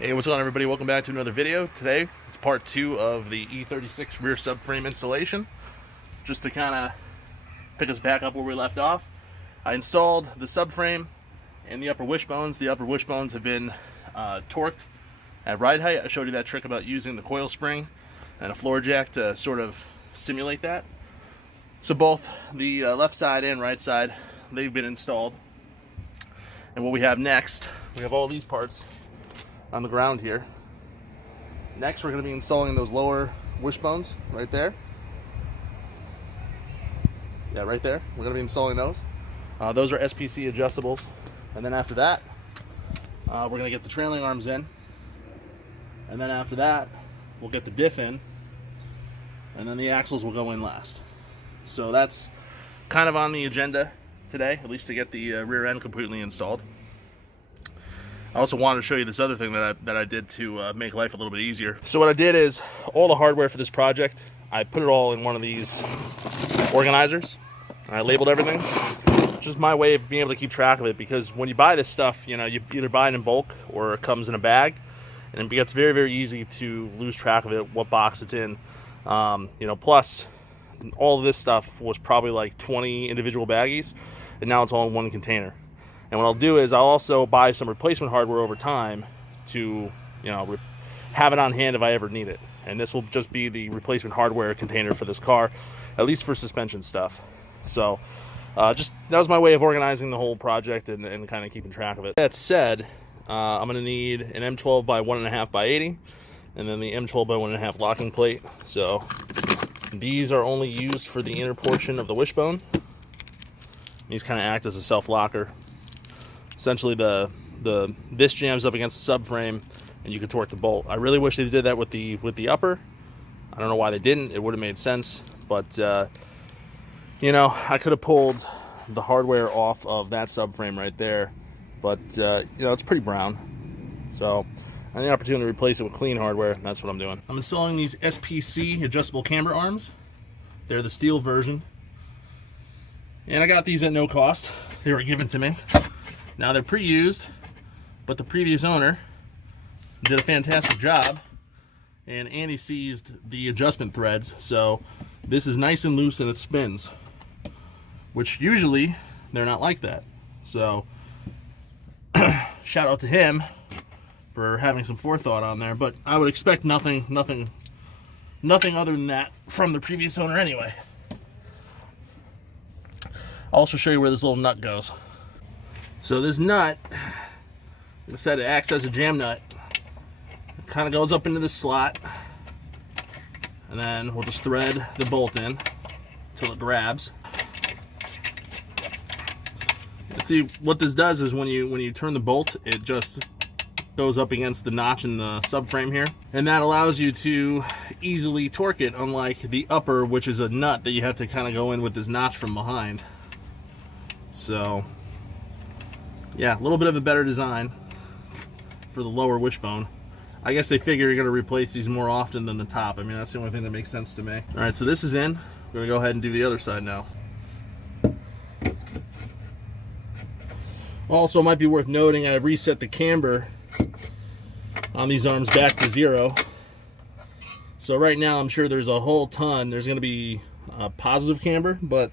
Hey, what's going on, everybody? Welcome back to another video. Today, it's part 2 of the E36 rear subframe installation. Just to kind of pick us back up where we left off, I installed the subframe and the upper wishbones. The upper wishbones have been torqued at ride height. I showed you that trick about using the coil spring and a floor jack to sort of simulate that. So both the left side and right side, they've been installed. And what we have next, we have all these parts on the ground here. Next, we're going to be installing those lower wishbones right there. Yeah, right there. We're going to be installing those. Those are SPC adjustables. And then after that, we're going to get the trailing arms in. And then after that, we'll get the diff in. And then the axles will go in last. So that's kind of on the agenda today, at least to get the rear end completely installed. I also wanted to show you this other thing that I did to make life a little bit easier. So what I did is, all the hardware for this project, I put it all in one of these organizers. And I labeled everything. It's just my way of being able to keep track of it, because when you buy this stuff, you know, you either buy it in bulk or it comes in a bag, and it gets very, very easy to lose track of it, what box it's in. You know, plus all of this stuff was probably like 20 individual baggies, and now it's all in one container. And what I'll do is I'll also buy some replacement hardware over time to, you know, have it on hand if I ever need it. And this will just be the replacement hardware container for this car, at least for suspension stuff. So that was my way of organizing the whole project and kind of keeping track of it. That said, I'm going to need an M12 by 1.5 by 80, and then the M12 by 1.5 locking plate. So these are only used for the inner portion of the wishbone. These kind of act as a self-locker. Essentially, this jams up against the subframe, and you can torque the bolt. I really wish they did that with the upper. I don't know why they didn't. It would have made sense, but you know, I could have pulled the hardware off of that subframe right there, but you know, it's pretty brown. So I had the opportunity to replace it with clean hardware, and that's what I'm doing. I'm installing these SPC adjustable camber arms. They're the steel version, and I got these at no cost. They were given to me. Now they're pre-used, but the previous owner did a fantastic job and anti-seized the adjustment threads, so this is nice and loose and it spins, which usually they're not like that. So shout out to him for having some forethought on there, but I would expect nothing other than that from the previous owner anyway. I'll also show you where this little nut goes. So this nut, like I said, it acts as a jam nut. It kind of goes up into the slot, and then we'll just thread the bolt in till it grabs. And see, what this does is when you turn the bolt, it just goes up against the notch in the subframe here, and that allows you to easily torque it, unlike the upper, which is a nut that you have to kind of go in with this notch from behind. So yeah, a little bit of a better design for the lower wishbone. I guess they figure you're going to replace these more often than the top. I mean, that's the only thing that makes sense to me. All right, so this is in. We're going to go ahead and do the other side now. Also, it might be worth noting I've reset the camber on these arms back to 0. So right now, I'm sure there's a whole ton. There's going to be a positive camber, but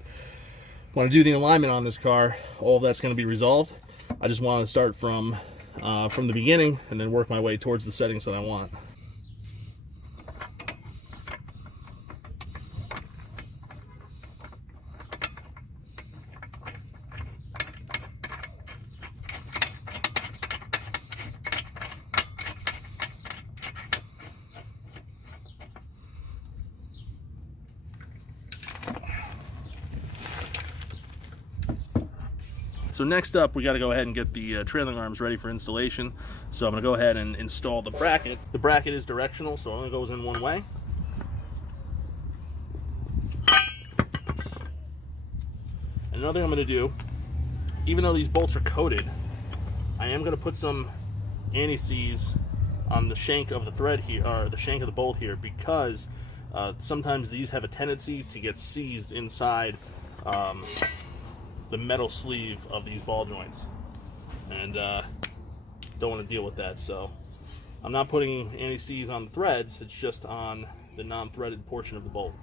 when I do the alignment on this car, all of that's going to be resolved. I just want to start from the beginning and then work my way towards the settings that I want. So next up, we got to go ahead and get the trailing arms ready for installation. So I'm going to go ahead and install the bracket. The bracket is directional, so it only goes in one way. And another thing I'm going to do, even though these bolts are coated, I am going to put some anti-seize on the shank of the thread here, or the shank of the bolt here, because sometimes these have a tendency to get seized inside the metal sleeve of these ball joints, and don't want to deal with that. So I'm not putting anti-seize on the threads, it's just on the non-threaded portion of the bolt.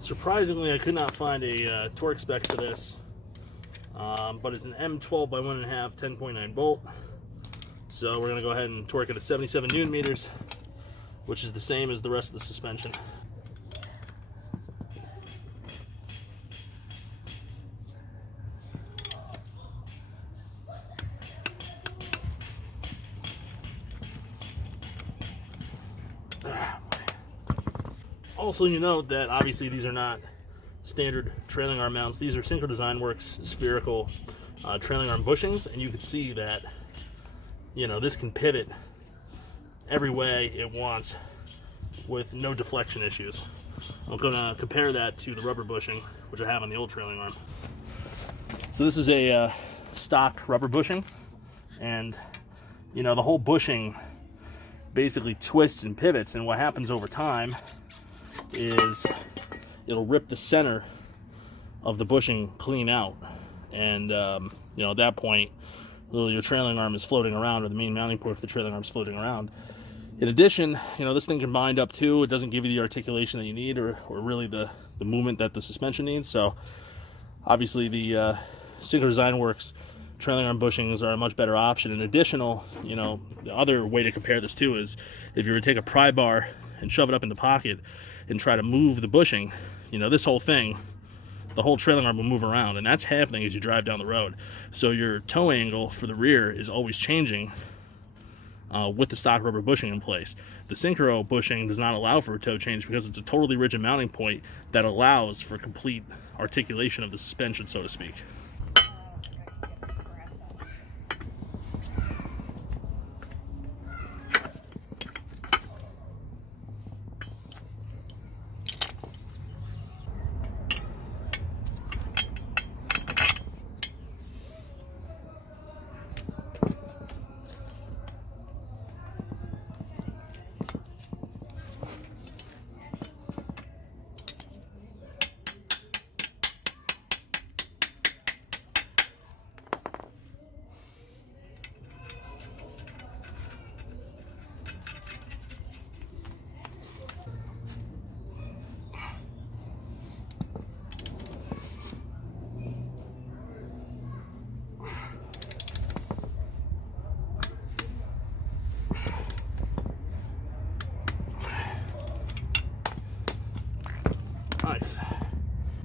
Surprisingly, I could not find a torque spec for this, but it's an M12 by 1.5 10.9 bolt. So we're going to go ahead and torque it at 77 Newton meters, which is the same as the rest of the suspension. Also, you note that obviously these are not standard trailing arm mounts. These are Synchro Design Works spherical trailing arm bushings, and you can see that, you know, this can pivot every way it wants with no deflection issues. I'm going to compare that to the rubber bushing, which I have on the old trailing arm. So this is a stock rubber bushing, and you know, the whole bushing basically twists and pivots, and what happens over time is it'll rip the center of the bushing clean out, and you know, at that point literally your trailing arm is floating around, or the main mounting port for the trailing arm is floating around. In addition, you know, this thing can bind up too. It doesn't give you the articulation that you need, or really the movement that the suspension needs. So obviously the Synchro Design Works trailing arm bushings are a much better option. In additional, you know, the other way to compare this too is if you were to take a pry bar and shove it up in the pocket and try to move the bushing, you know, this whole thing, the whole trailing arm will move around, and that's happening as you drive down the road. So your toe angle for the rear is always changing with the stock rubber bushing in place. The Synchro bushing does not allow for a toe change because it's a totally rigid mounting point that allows for complete articulation of the suspension, so to speak. Nice.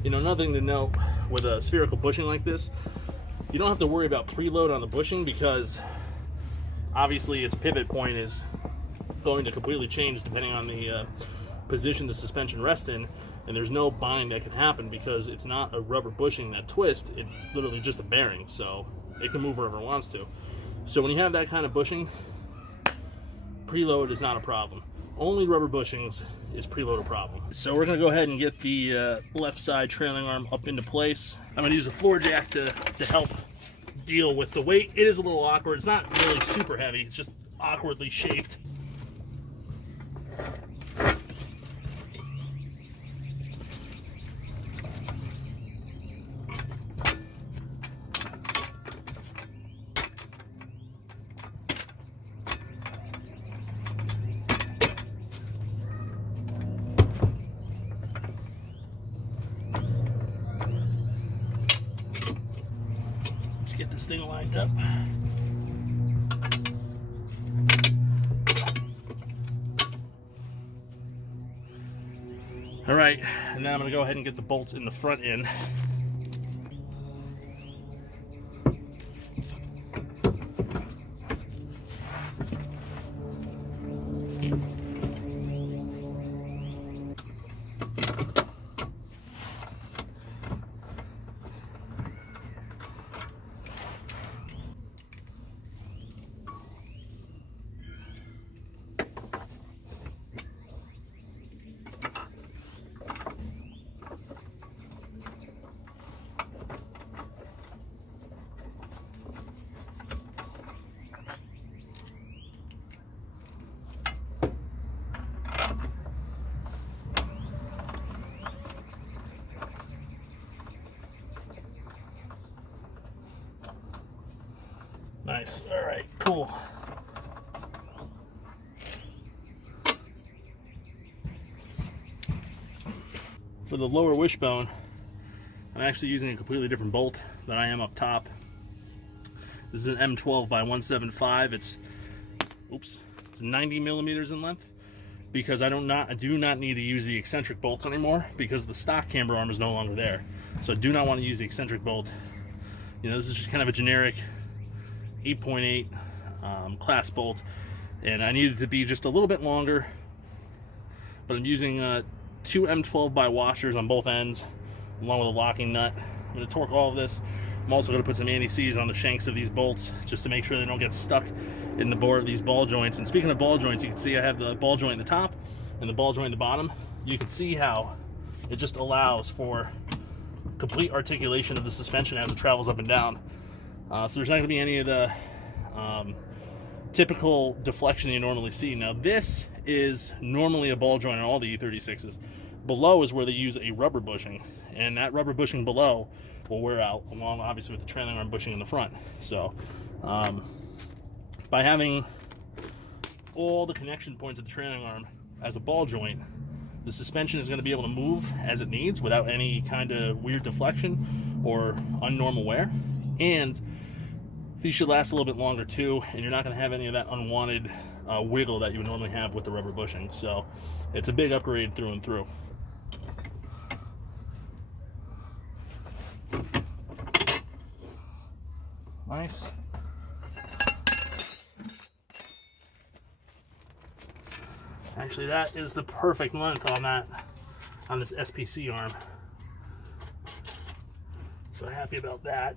You know, another thing to note with a spherical bushing like this, you don't have to worry about preload on the bushing, because obviously its pivot point is going to completely change depending on the position the suspension rests in, and there's no bind that can happen because it's not a rubber bushing that twists. It's literally just a bearing, so it can move wherever it wants to. So when you have that kind of bushing, preload is not a problem. Only rubber bushings is preload a problem. So we're going to go ahead and get the left side trailing arm up into place. I'm going to use a floor jack to help deal with the weight. It is a little awkward. It's not really super heavy. It's just awkwardly shaped. Get this thing lined up. All right, and then I'm going to go ahead and get the bolts in the front end. Nice. All right, cool. For the lower wishbone, I'm actually using a completely different bolt than I am up top. This is an M12 by 175. It's 90 millimeters in length, because I do not need to use the eccentric bolt anymore, because the stock camber arm is no longer there. So I do not want to use the eccentric bolt. You know, this is just kind of a generic 8.8 class bolt, and I needed it to be just a little bit longer. But I'm using 2 M12 by washers on both ends, along with a locking nut. I'm going to torque all of this. I'm also going to put some anti-seize on the shanks of these bolts, just to make sure they don't get stuck in the bore of these ball joints. And speaking of ball joints, you can see I have the ball joint at the top and the ball joint at the bottom. You can see how it just allows for complete articulation of the suspension as it travels up and down. So there's not going to be any of the typical deflection you normally see. Now this is normally a ball joint on all the E36s. Below is where they use a rubber bushing, and that rubber bushing below will wear out, along obviously with the trailing arm bushing in the front. So by having all the connection points of the trailing arm as a ball joint, the suspension is going to be able to move as it needs without any kind of weird deflection or unnormal wear. And these should last a little bit longer too, and you're not going to have any of that unwanted wiggle that you would normally have with the rubber bushing. So it's a big upgrade through and through. Nice. Actually, that is the perfect length on this SPC arm. So happy about that.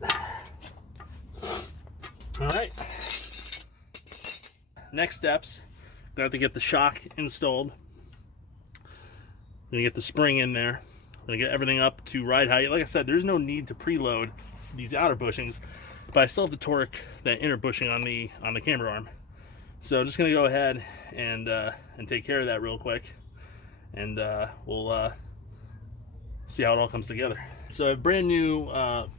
All right. Next steps, I have to get the shock installed. I'm gonna get the spring in there. I'm gonna get everything up to ride height. Like I said, there's no need to preload these outer bushings, but I still have to torque that inner bushing on the camber arm. So I'm just gonna go ahead and take care of that real quick, and we'll see how it all comes together. So I have brand new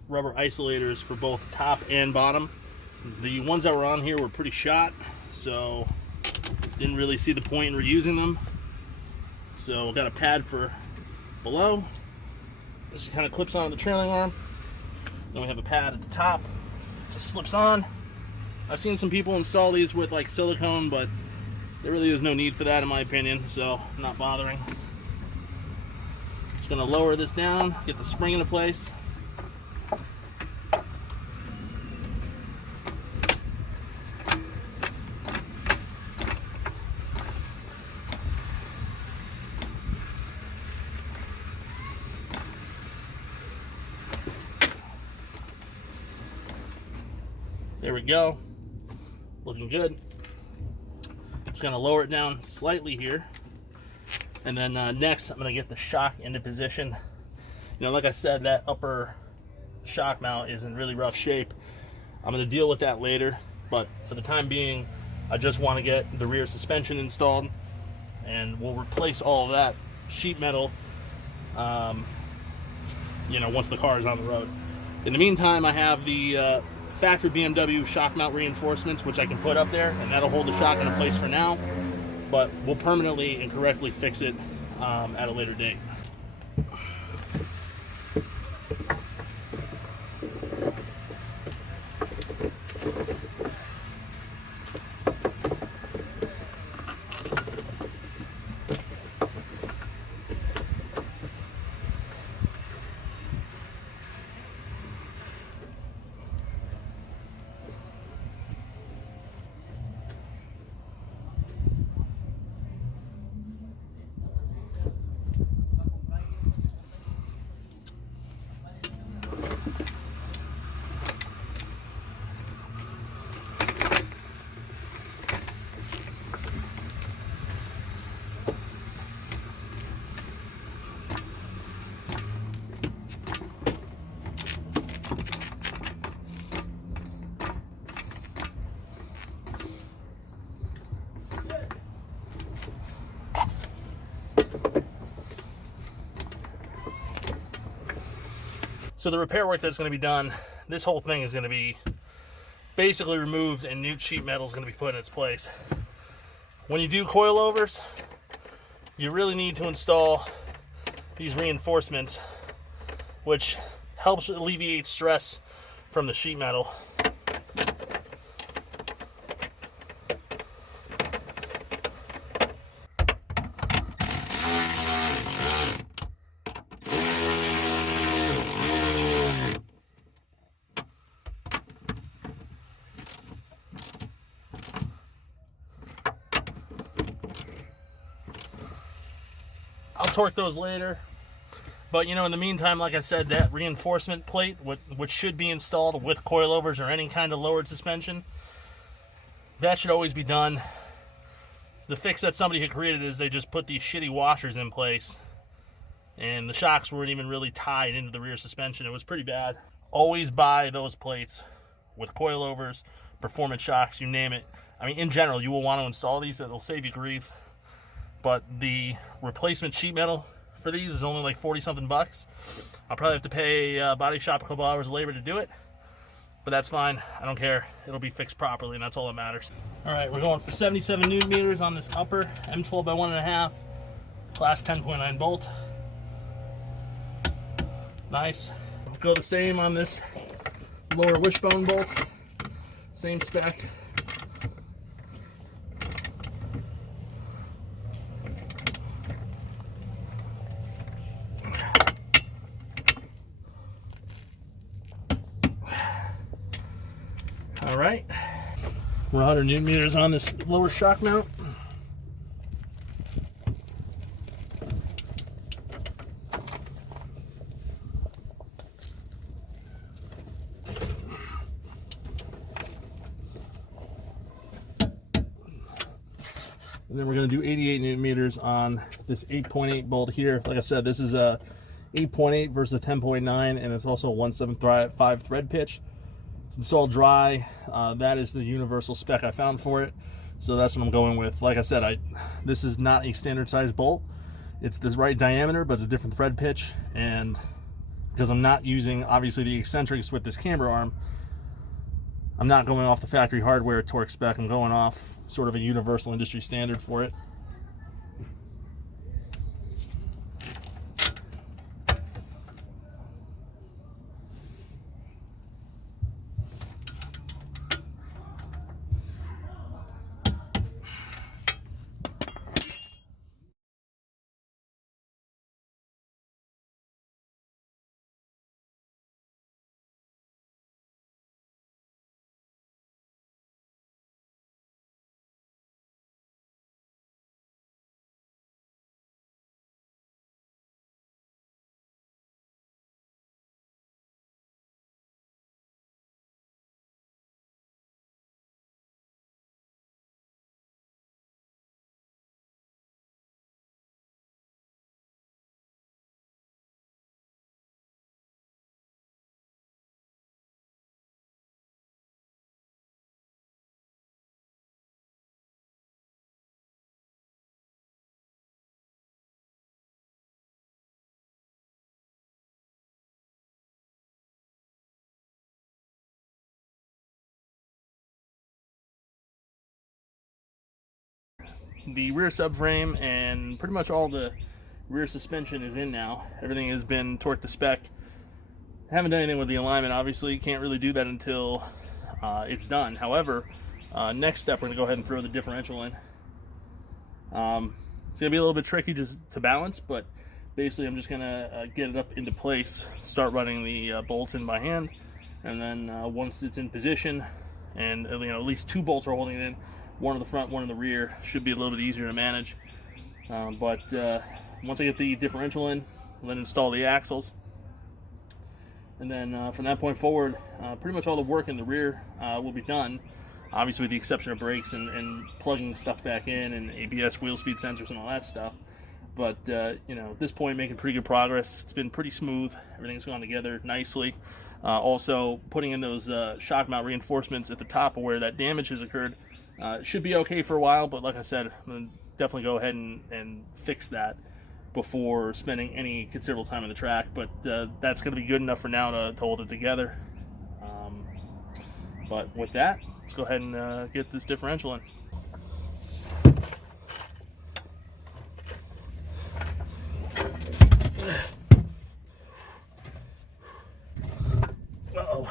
rubber isolators for both top and bottom. The ones that were on here were pretty shot, so didn't really see the point in reusing them. So got a pad for below. This kind of clips onto the trailing arm. Then we have a pad at the top, just slips on. I've seen some people install these with like silicone, but there really is no need for that in my opinion, so I'm not bothering. Just gonna lower this down, get the spring into place. There we go, looking good. Just gonna lower it down slightly here, and then next I'm gonna get the shock into position. You know, like I said, that upper shock mount is in really rough shape. I'm gonna deal with that later, but for the time being, I just want to get the rear suspension installed, and we'll replace all of that sheet metal, you know, once the car is on the road. In the meantime, I have the factory BMW shock mount reinforcements, which I can put up there, and that'll hold the shock in place for now, but we'll permanently and correctly fix it at a later date. So the repair work that's going to be done, this whole thing is going to be basically removed, and new sheet metal is going to be put in its place. When you do coilovers, you really need to install these reinforcements, which helps alleviate stress from the sheet metal. I'll torque those later, but you know, in the meantime, like I said, that reinforcement plate, which should be installed with coilovers or any kind of lowered suspension, that should always be done. The fix that somebody had created is they just put these shitty washers in place, and the shocks weren't even really tied into the rear suspension. It was pretty bad. Always buy those plates with coilovers, performance shocks, you name it. I mean, in general, you will want to install these. It'll save you grief. But the replacement sheet metal for these is only like 40 something bucks. I'll probably have to pay body shop a couple hours of labor to do it, but that's fine. I don't care. It'll be fixed properly, and that's all that matters. All right, we're going for 77 Newton meters on this upper M12 by 1.5 class 10.9 bolt. Nice. Go the same on this lower wishbone bolt. Same spec. All right, we're 100 Newton meters on this lower shock mount. And then we're going to do 88 Newton meters on this 8.8 bolt here. Like I said, this is a 8.8 versus a 10.9, and it's also a 1/7/5 thread pitch. It's installed dry. That is the universal spec I found for it, so that's what I'm going with. Like I said, this is not a standard size bolt. It's the right diameter, but it's a different thread pitch, and because I'm not using obviously the eccentrics with this camber arm, I'm not going off the factory hardware torque spec. I'm going off sort of a universal industry standard for it. The rear subframe and pretty much all the rear suspension is in now. Everything has been torqued to spec. Haven't done anything with the alignment, obviously. Can't really do that until it's done. However, next step, we're going to go ahead and throw the differential in. It's going to be a little bit tricky just to balance, but basically I'm just going to get it up into place, start running the bolts in by hand, and then once it's in position, and you know, at least 2 bolts are holding it in, one in the front, one in the rear, should be a little bit easier to manage. But once I get the differential in, I'll then install the axles. And then from that point forward, pretty much all the work in the rear will be done. Obviously with the exception of brakes and plugging stuff back in and ABS wheel speed sensors and all that stuff. But you know, at this point, making pretty good progress. It's been pretty smooth. Everything's gone together nicely. Also, putting in those shock mount reinforcements at the top of where that damage has occurred should be okay for a while. But like I said, I'm going to definitely go ahead and fix that before spending any considerable time on the track. But that's going to be good enough for now to hold it together. But with that, let's go ahead and get this differential in. Uh-oh.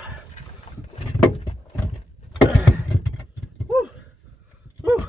Woo. Woo.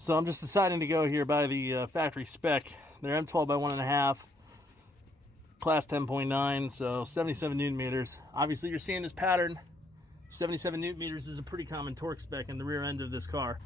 So I'm just deciding to go here by the factory spec. They're M12 by 1.5, class 10.9, so 77 newton meters. Obviously you're seeing this pattern. 77 newton meters is a pretty common torque spec in the rear end of this car.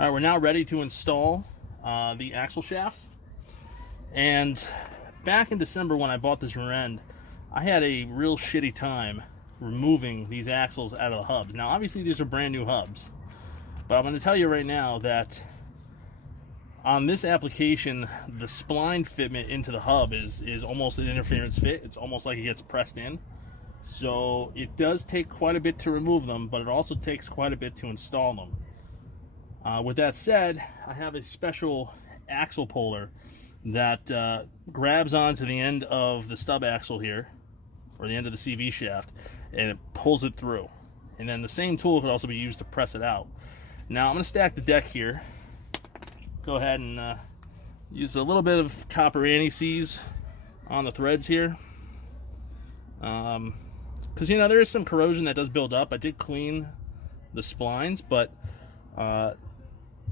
All right, we're now ready to install the axle shafts. And back in December when I bought this rear end, I had a real shitty time removing these axles out of the hubs. Now, obviously, these are brand new hubs, but I'm going to tell you right now that on this application, the spline fitment into the hub is almost an interference fit. It's almost like it gets pressed in. So it does take quite a bit to remove them, but it also takes quite a bit to install them. With that said, I have a special axle puller that grabs onto the end of the stub axle here, or the end of the CV shaft, and it pulls it through. And then the same tool could also be used to press it out. Now I'm going to stack the deck here. Go ahead and use a little bit of copper anti-seize on the threads here. Because, you know, there is some corrosion that does build up. I did clean the splines, but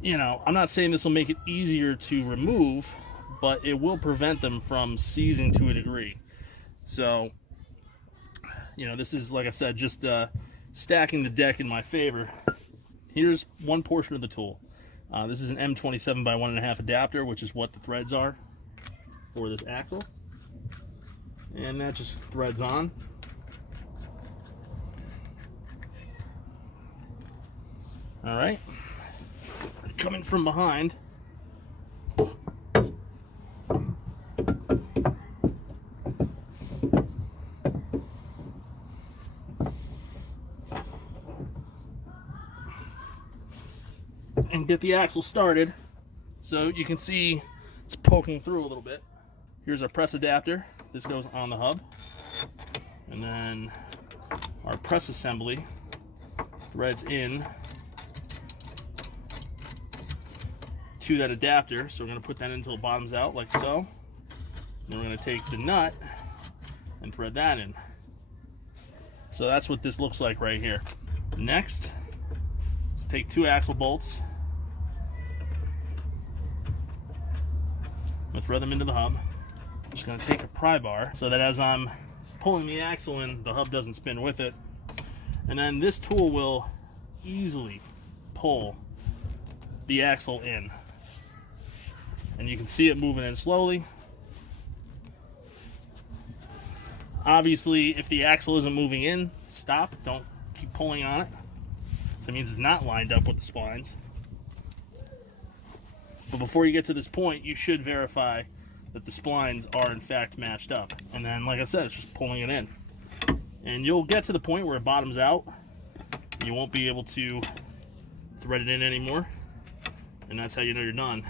you know, I'm not saying this will make it easier to remove, but it will prevent them from seizing to a degree. So, you know, this is, like I said, just stacking the deck in my favor. Here's one portion of the tool. This is an M27 by 1.5 adapter, which is what the threads are for this axle. And that just threads on. All right. Coming from behind, and get the axle started. So you can see it's poking through a little bit. Here's our press adapter. This goes on the hub, and then our press assembly threads in to that adapter. So we're going to put that until it bottoms out like so. Then we're going to take the nut and thread that in. So that's what this looks like right here. Next, let's take 2 axle bolts. I'm going to thread them into the hub. I'm just going to take a pry bar so that as I'm pulling the axle in, the hub doesn't spin with it. And then this tool will easily pull the axle in. And you can see it moving in slowly. Obviously, if the axle isn't moving in, stop. Don't keep pulling on it. So it means it's not lined up with the splines. But before you get to this point, you should verify that the splines are in fact matched up. And then, like I said, it's just pulling it in. And you'll get to the point where it bottoms out. You won't be able to thread it in anymore. And that's how you know you're done.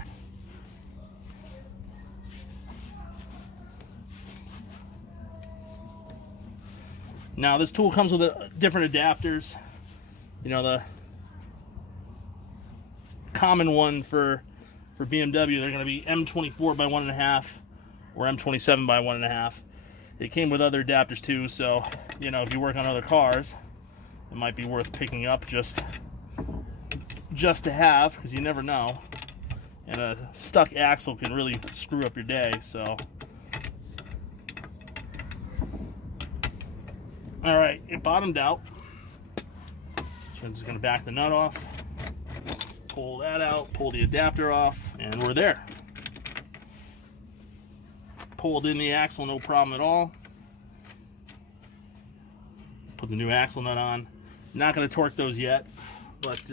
Now this tool comes with different adapters. You know, the common one for BMW, they're going to be M24 by 1.5 or M27 by 1.5. It came with other adapters too, so you know, if you work on other cars, it might be worth picking up just to have, because you never know. And a stuck axle can really screw up your day. So, all right, it bottomed out. So I'm just going to back the nut off, pull that out, pull the adapter off, and we're there. Pulled in the axle, no problem at all. Put the new axle nut on. Not going to torque those yet, but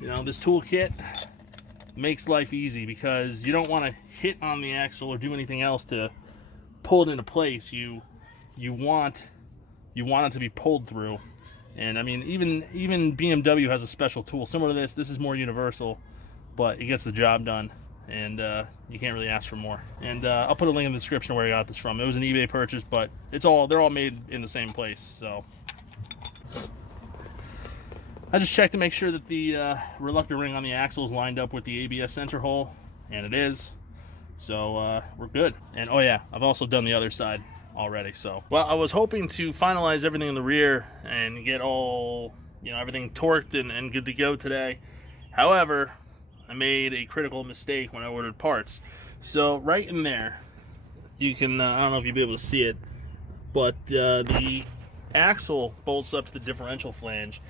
you know, this toolkit makes life easy because you don't want to hit on the axle or do anything else to pull it into place. You want it to be pulled through. And I mean, even BMW has a special tool similar to this. This is more universal, but it gets the job done, and you can't really ask for more. And I'll put a link in the description where I got this from. It was an eBay purchase, but they're all made in the same place. So I just checked to make sure that the reluctor ring on the axle is lined up with the ABS sensor hole, and it is. So we're good. And oh yeah, I've also done the other side already. So, well, I was hoping to finalize everything in the rear and get all, you know, everything torqued and good to go today. However, I made a critical mistake when I ordered parts. So right in there, you can, I don't know if you'll be able to see it, but the axle bolts up to the differential flange,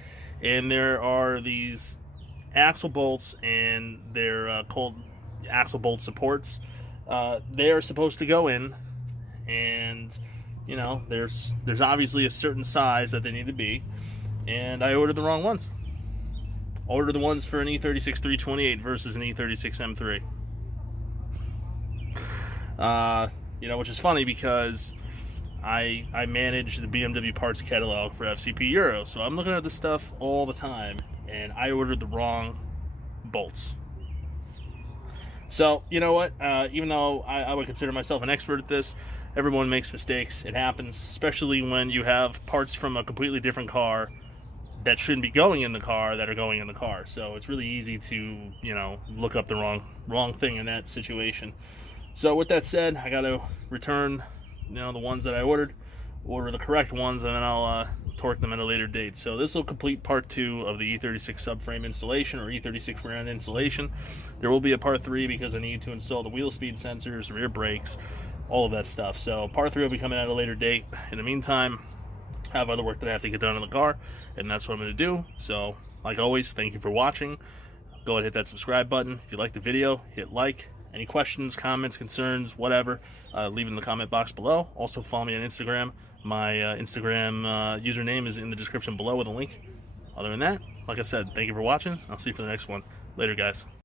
and there are these axle bolts, and they're called axle bolt supports. They are supposed to go in, and you know, there's obviously a certain size that they need to be, and I ordered the wrong ones. Ordered the ones for an E36 328 versus an E36 M3. You know, which is funny because I manage the BMW parts catalog for FCP Euro, so I'm looking at this stuff all the time, and I ordered the wrong bolts. So, you know what, even though I would consider myself an expert at this, everyone makes mistakes. It happens, especially when you have parts from a completely different car that shouldn't be going in the car that are going in the car. So it's really easy to, you know, look up the wrong thing in that situation. So with that said, I got to return, you know, the ones that I order the correct ones, and then I'll torque them at a later date. So this will complete part 2 of the E36 subframe installation, or E36 rear end installation. There will be a part 3 because I need to install the wheel speed sensors, rear brakes, all of that stuff. So part 3 will be coming at a later date. In the meantime, I have other work that I have to get done in the car, and that's what I'm going to do. So like always, thank you for watching. Go ahead and hit that subscribe button. If you like the video, hit like. Any questions, comments, concerns, whatever, leave it in the comment box below. Also follow me on Instagram. My Instagram username is in the description below with a link. Other than that, like I said, thank you for watching. I'll see you for the next one. Later, guys.